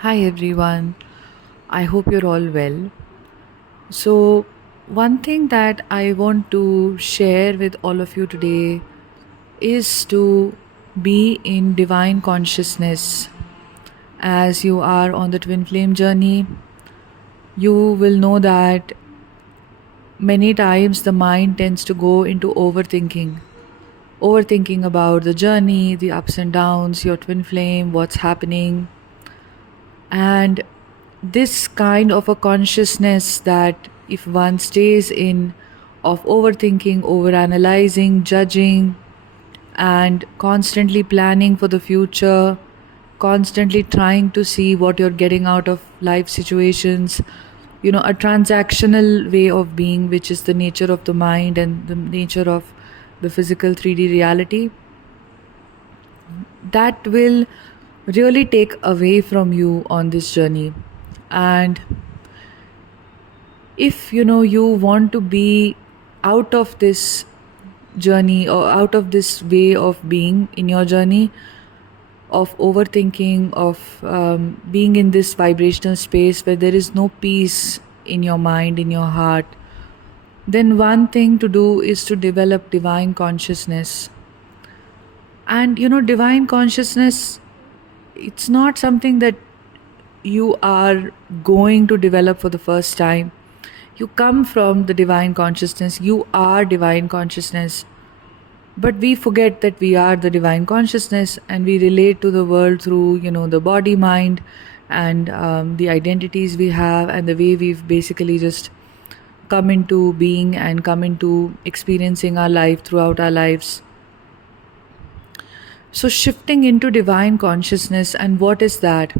Hi everyone, I hope you're all well. So, one thing that I want to share with all of you today is to be in divine consciousness. As you are on the twin flame journey, you will know that many times the mind tends to go into overthinking about the journey, the ups and downs, your twin flame, what's happening, and this kind of a consciousness that if one stays in of overthinking, overanalyzing, judging, and constantly planning for the future, constantly trying to see what you're getting out of life situations, a transactional way of being, which is the nature of the mind and the nature of the physical 3D reality, that will really take away from you on this journey. And if you want to be out of this journey or out of this way of being in your journey of overthinking, of being in this vibrational space where there is no peace in your mind, in your heart, then one thing to do is to develop divine consciousness. And divine consciousness, it's not something that you are going to develop for the first time. You come from the divine consciousness, you are divine consciousness. But we forget that we are the divine consciousness and we relate to the world through, the body, mind, and the identities we have and the way we've basically just come into being and come into experiencing our life throughout our lives. So, shifting into divine consciousness, and what is that?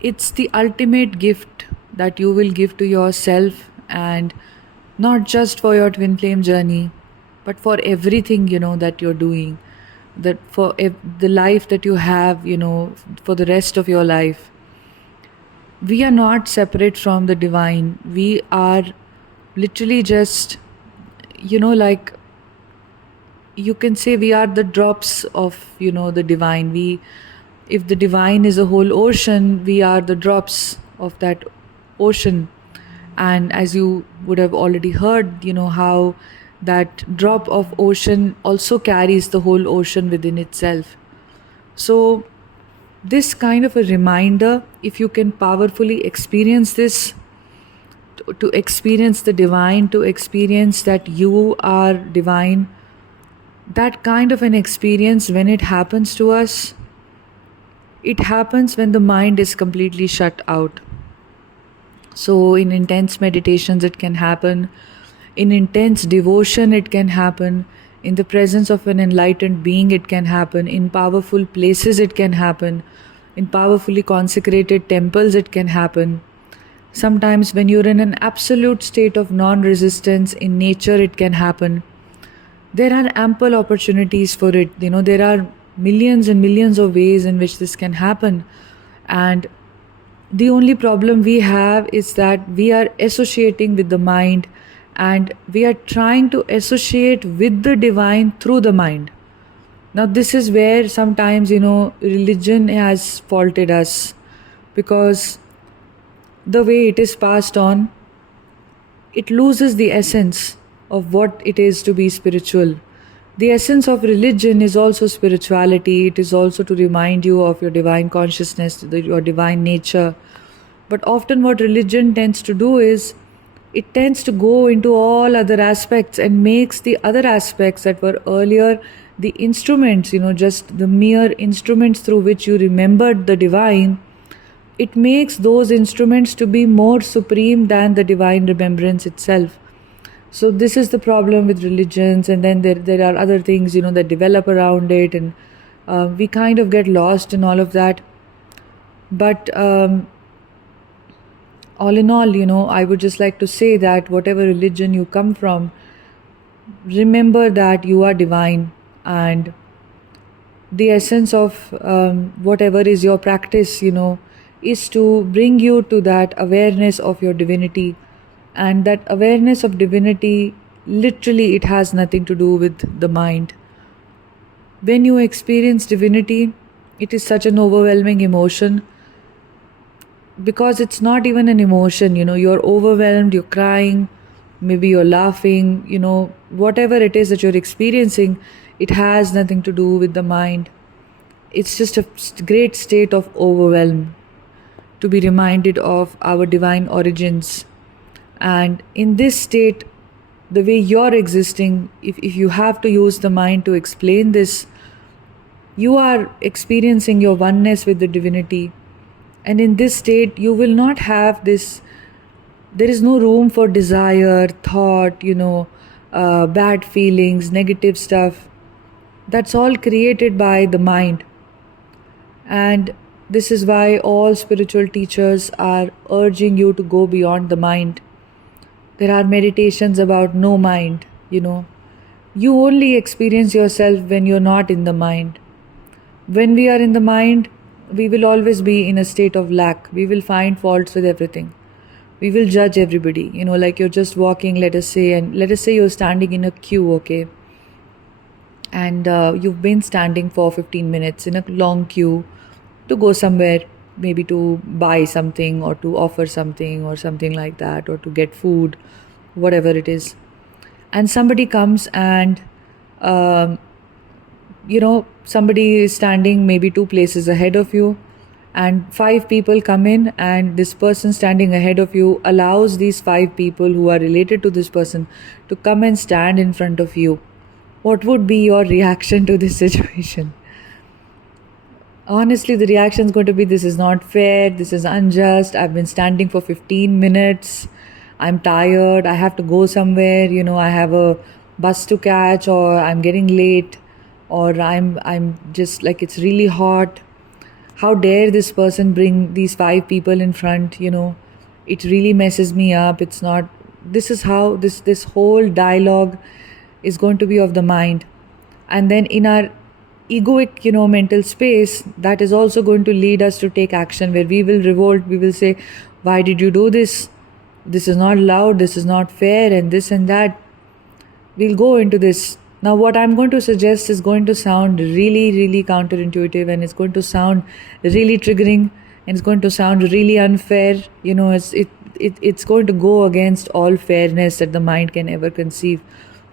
It's the ultimate gift that you will give to yourself, and not just for your twin flame journey, but for everything that you're doing, that for the life that you have, for the rest of your life. We are not separate from the divine. We are literally just, like, you can say we are the drops of the divine. We If the divine is a whole ocean, we are the drops of that ocean. And as you would have already heard, how that drop of ocean also carries the whole ocean within itself. So this kind of a reminder, if you can powerfully experience this, to experience the divine, to experience that you are divine, that kind of an experience, when it happens to us, it happens when the mind is completely shut out. So, in intense meditations, it can happen. In intense devotion, it can happen. In the presence of an enlightened being, it can happen. In powerful places, it can happen. In powerfully consecrated temples, it can happen. Sometimes, when you're in an absolute state of non resistance in nature, it can happen. There are ample opportunities for it. There are millions and millions of ways in which this can happen. And the only problem we have is that we are associating with the mind and we are trying to associate with the divine through the mind. Now, this is where sometimes, religion has faulted us, because the way it is passed on, it loses the essence of what it is to be spiritual. The essence of religion is also spirituality. It is also to remind you of your divine consciousness, your divine nature. But often, what religion tends to do is it tends to go into all other aspects and makes the other aspects that were earlier the instruments, just the mere instruments through which you remembered the divine. It makes those instruments to be more supreme than the divine remembrance itself. So this is the problem with religions, and then there are other things that develop around it, and we kind of get lost in all of that. But all in all, I would just like to say that whatever religion you come from, remember that you are divine, and the essence of whatever is your practice, is to bring you to that awareness of your divinity. And that awareness of divinity, literally, it has nothing to do with the mind. When you experience divinity, it is such an overwhelming emotion. because it's not even an emotion. You're overwhelmed, you're crying, maybe you're laughing, whatever it is that you're experiencing, it has nothing to do with the mind. It's just a great state of overwhelm, to be reminded of our divine origins. And in this state, the way you're existing, if you have to use the mind to explain this, you are experiencing your oneness with the divinity. And in this state, you will not have this, there is no room for desire, thought, bad feelings, negative stuff. That's all created by the mind. And this is why all spiritual teachers are urging you to go beyond the mind. There are meditations about no mind. You only experience yourself when you're not in the mind. When we are in the mind, we will always be in a state of lack. We will find faults with everything. We will judge everybody. Like you're just walking, let us say, and let us say you're standing in a queue, okay? And you've been standing for 15 minutes in a long queue to go somewhere, maybe to buy something or to offer something or something like that, or to get food, whatever it is. And somebody comes and um, somebody is standing maybe two places ahead of you, and five people come in, and this person standing ahead of you allows these five people who are related to this person to come and stand in front of you. What would be your reaction to this situation? Honestly, the reaction is going to be, this is not fair, this is unjust, I've been standing for 15 minutes, I'm tired, I have to go somewhere, I have a bus to catch, or I'm getting late, or I'm just like, it's really hot. How dare this person bring these five people in front? It really messes me up. It's not, this is how this whole dialogue is going to be of the mind. And then in our egoic mental space, that is also going to lead us to take action, where we will revolt. We will say, why did you do this? This is not allowed, this is not fair, and this and that. We'll go into this. Now what I'm going to suggest is going to sound really, really counterintuitive, and it's going to sound really triggering, and it's going to sound really unfair. It's going to go against all fairness that the mind can ever conceive.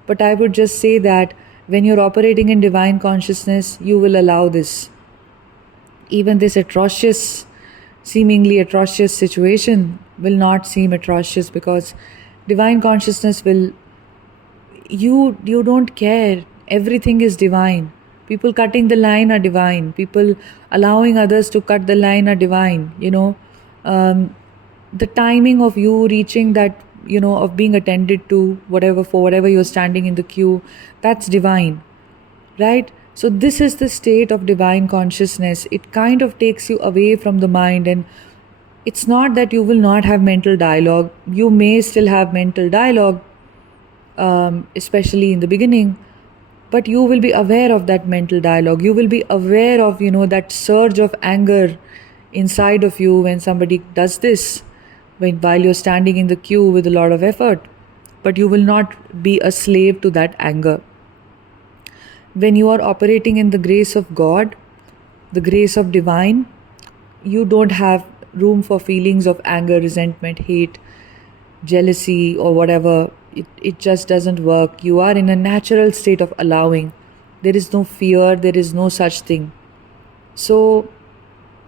But I would just say that when you're operating in divine consciousness, you will allow this. Even this seemingly atrocious situation will not seem atrocious, because divine consciousness will, you don't care. Everything is divine. People cutting the line are divine. People allowing others to cut the line are divine. The timing of you reaching that, of being attended to, for whatever you're standing in the queue, that's divine, right? So this is the state of divine consciousness. It kind of takes you away from the mind, and it's not that you will not have mental dialogue. You may still have mental dialogue, especially in the beginning, but you will be aware of that mental dialogue. You will be aware of, that surge of anger inside of you when somebody does this, while you're standing in the queue with a lot of effort. But you will not be a slave to that anger. When you are operating in the grace of God, the grace of divine, you don't have room for feelings of anger, resentment, hate, jealousy, or whatever. It just doesn't work. You are in a natural state of allowing. There is no fear, there is no such thing. So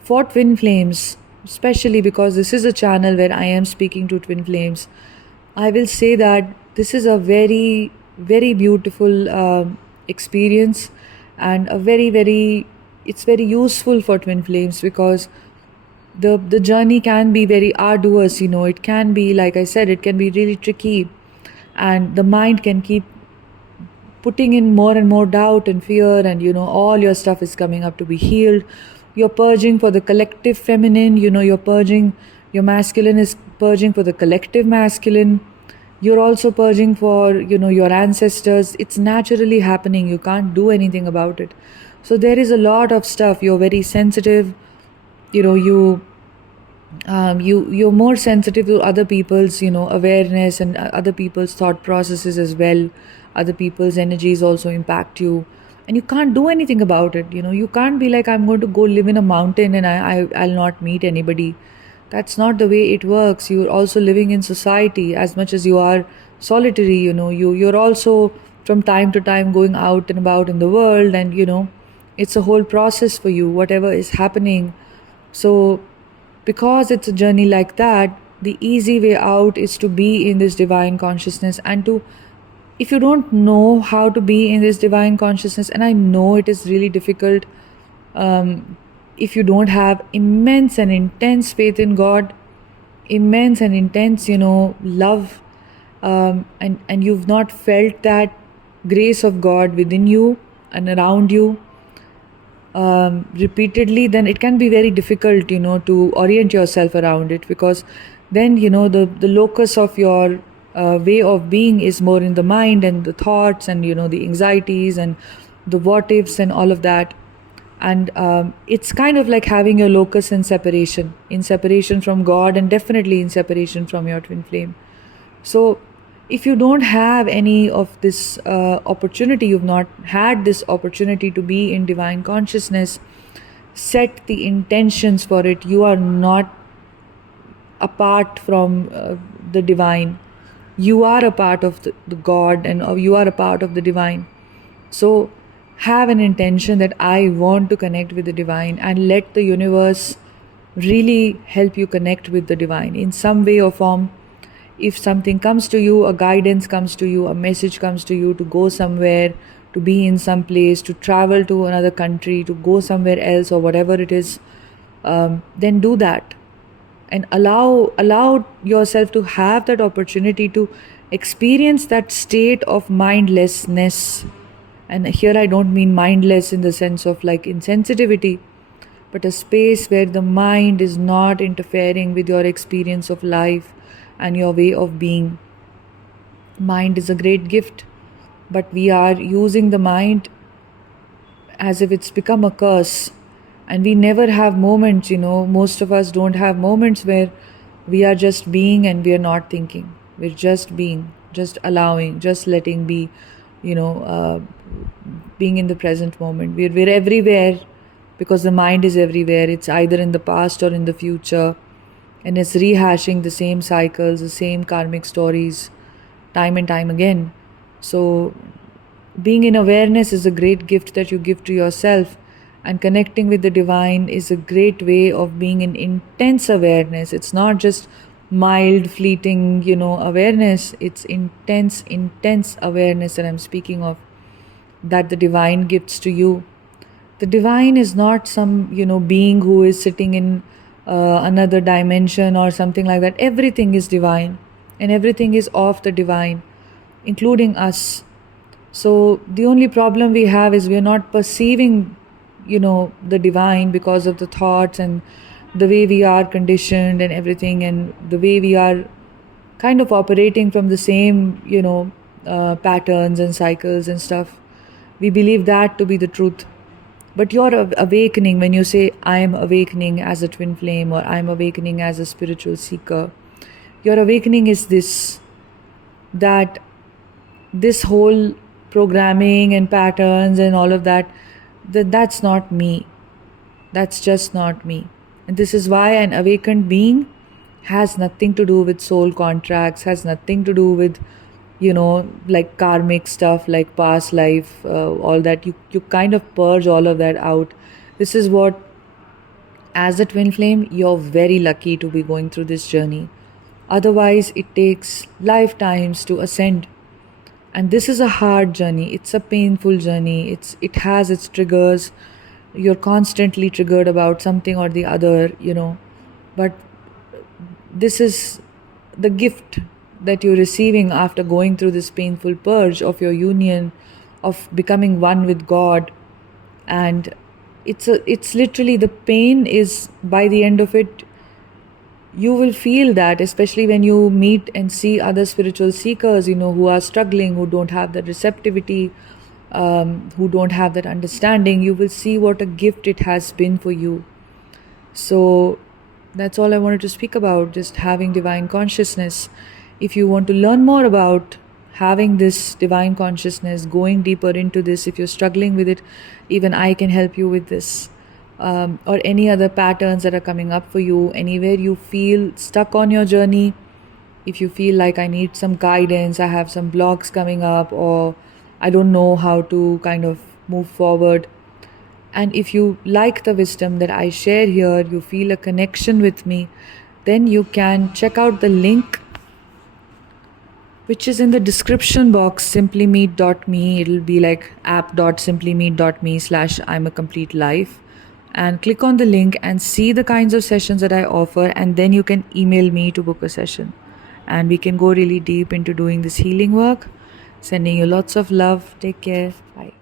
for twin flames, especially because this is a channel where I am speaking to twin flames, I will say that this is a very, very beautiful experience, and it's very useful for twin flames, because the journey can be very arduous. It can be, like I said, it can be really tricky, and the mind can keep putting in more and more doubt and fear, and all your stuff is coming up to be healed. You're purging for the collective feminine, you're purging, your masculine is purging for the collective masculine. You're also purging for, your ancestors. It's naturally happening. You can't do anything about it. So there is a lot of stuff. You're very sensitive. You're more sensitive to other people's, awareness, and other people's thought processes as well. Other people's energies also impact you. And you can't do anything about it. You can't be like, I'm going to go live in a mountain and I'll not meet anybody. That's not the way it works. You're also living in society as much as you are solitary, you're also from time to time going out and about in the world, and it's a whole process for you, whatever is happening. So because it's a journey like that, the easy way out is to be in this divine consciousness, and to, if you don't know how to be in this divine consciousness, and I know it is really difficult, if you don't have immense and intense faith in God, immense and intense, love, and you've not felt that grace of God within you and around you repeatedly, then it can be very difficult, to orient yourself around it, because then, the locus of your way of being is more in the mind and the thoughts and, the anxieties and the what ifs and all of that. And it's kind of like having your locus in separation from God, and definitely in separation from your twin flame. So if you don't have any of this opportunity, you've not had this opportunity to be in divine consciousness, set the intentions for it. You are not apart from the divine. You are a part of the God, and you are a part of the divine. So have an intention that I want to connect with the divine, and let the universe really help you connect with the divine in some way or form. If something comes to you, a guidance comes to you, a message comes to you to go somewhere, to be in some place, to travel to another country, to go somewhere else, or whatever it is, then do that, and allow yourself to have that opportunity to experience that state of mindlessness. And here I don't mean mindless in the sense of like insensitivity, but a space where the mind is not interfering with your experience of life and your way of being. Mind is a great gift, but we are using the mind as if it's become a curse. And we never have moments, most of us don't have moments where we are just being and we are not thinking. We're just being, just allowing, just letting be, being in the present moment. We're everywhere because the mind is everywhere. It's either in the past or in the future, and it's rehashing the same cycles, the same karmic stories, time and time again. So being in awareness is a great gift that you give to yourself, and connecting with the divine is a great way of being in intense awareness. It's not just mild, fleeting, awareness. It's intense awareness that I'm speaking of, that the divine gifts to you. The divine is not some, being who is sitting in another dimension or something like that. Everything is divine, and everything is of the divine, including us. So the only problem we have is we are not perceiving, the divine, because of the thoughts and the way we are conditioned and everything, and the way we are kind of operating from the same, patterns and cycles and stuff. We believe that to be the truth. But you're awakening when you say, I am awakening as a twin flame, or I am awakening as a spiritual seeker. Your awakening is this, that this whole programming and patterns and all of that, that's not me. That's just not me. And this is why an awakened being has nothing to do with soul contracts, has nothing to do with, like karmic stuff, like past life, all that. You kind of purge all of that out. This is what, as a twin flame, you're very lucky to be going through this journey. Otherwise, it takes lifetimes to ascend. And this is a hard journey. It's a painful journey. It has its triggers. You're constantly triggered about something or the other, But this is the gift that you're receiving after going through this painful purge of your union, of becoming one with God. And it's literally, the pain is, by the end of it, you will feel that, especially when you meet and see other spiritual seekers, who are struggling, who don't have that receptivity, who don't have that understanding. You will see what a gift it has been for you. So that's all I wanted to speak about, just having divine consciousness. If you want to learn more about having this divine consciousness, going deeper into this, if you're struggling with it, even I can help you with this. or any other patterns that are coming up for you, anywhere you feel stuck on your journey, if you feel like I need some guidance, I have some blocks coming up, or I don't know how to kind of move forward. And if you like the wisdom that I share here, you feel a connection with me, then you can check out the link which is in the description box, simplymeet.me. It'll be like app.simplymeet.me slash I'm a complete life. And click on the link and see the kinds of sessions that I offer, and then you can email me to book a session. And we can go really deep into doing this healing work. Sending you lots of love. Take care. Bye.